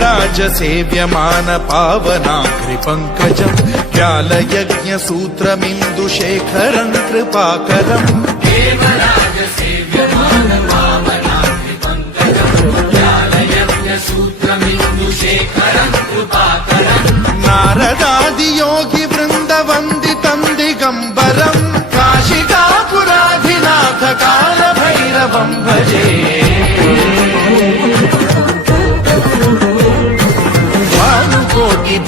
देवराज सेव्यमान पावनाग्रिपङ्कजम् व्यालयज्ञसूत्रमिन्दुशेखरम् कृपाकरम् देवराज सेव्यमान पावनाग्रिपङ्कजम् व्यालयज्ञसूत्रमिन्दुशेखरम् कृपाकरम् नारदादियोगि वृन्दवन्दितम् दिगम्बरम् काशिकापुराधिनाथ कालभैरवम् भजे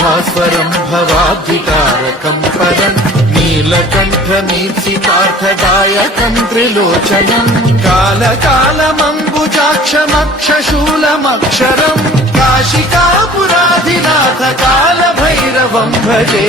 भास्वरम् भवाब्धिकारकम् परम् नीलकण्ठमीप्सितार्थदायकम् त्रिलोचनम् कालकालमम्बुजाक्षमक्षशूलमक्षरम् काशिकापुराधिनाथ कालभैरवम् भजे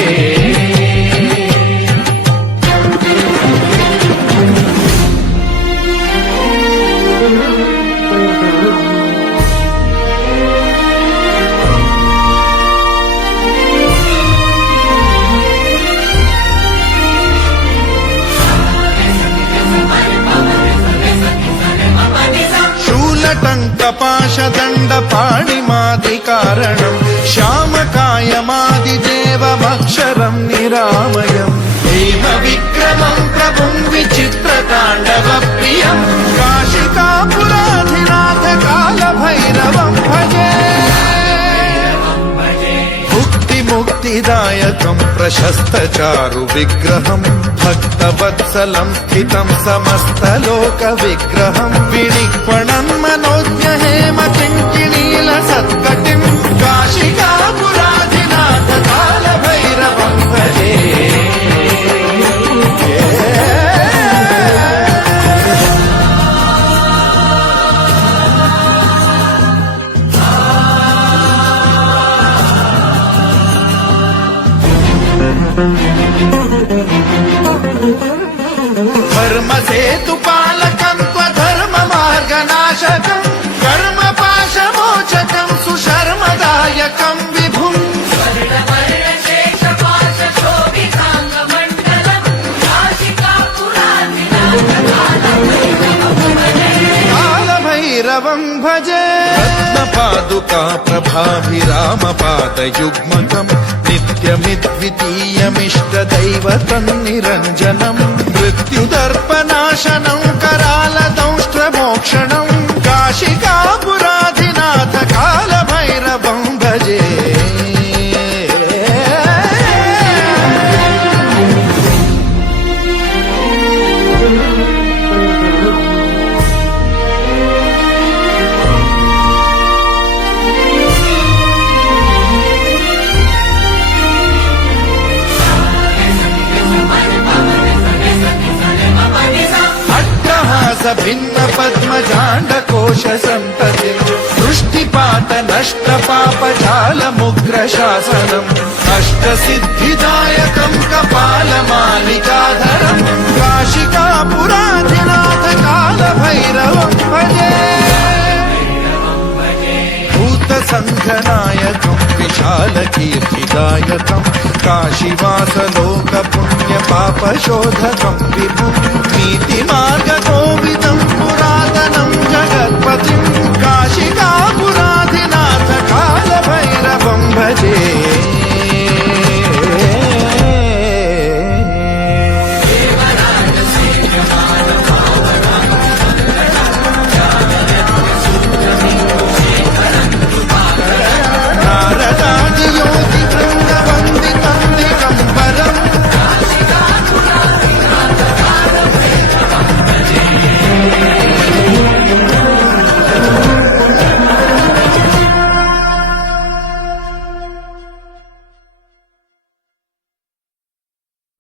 टङ्कपाशदण्डपाणिमादिकारणम् श्यामकायमादिदेवमक्षरम् निरामयम् हेमविक्रमम् प्रभुम् विचित्रताण्डवप्रियम् काशिकापुराधिनाथ कालभैरवम् भजे मुक्तिदायकम् प्रशस्तचारु विग्रहम् भक्तवत्सलम् स्थितम् समस्तलोकविग्रहम् विनिक्वणम् मनोज्ञ हेम किङ्किणील सत्कटिम् काशिकापुराधिनाथ कालभैरवम् भजे धर्मसेतुपालकम् त्वधर्ममार्गनाशकम् कर्मपाशमोचकम् सुशर्मदायकम् विभुम् कालभैरवम् भजे रत्नपादुका प्रभाभिरामपादयुग्मकम् नित्यमिद्वितीयमिष्टदैवतम् निरञ्जनम् मृत्युदर्पनाशनम् करालदंष्ट्रमोक्षणम् काशिकापुराधिनाथ कालभैरवम् भजे भिन्न पद्मजाण्डकोश सन्ततिम् दृष्टिपात नष्ट पापजालमुग्र शासनम् अष्टसिद्धिदायकम् कपालमालिकाधरम् काशिकापुराधिनाथ कालभैरवम् भजे भूतसङ्घनायकम् विशालकीर्तिदायकम् काशीवासलोकपुण्यपापशोधकम् विभुम् नीतिमार्गकोविदम् पुरातनम् जगत्पतिम्